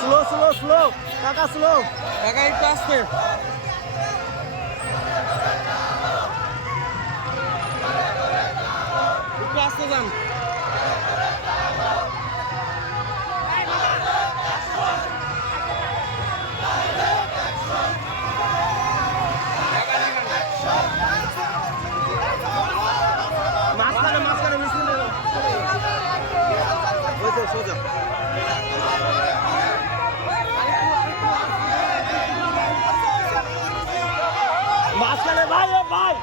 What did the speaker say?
slow slow slow কাকা slow কাকা একটু আসতে একটু আসতে যান মাঝখানে মাঝখানে মিছিল সোজা মাঝখানে ভাই ভাই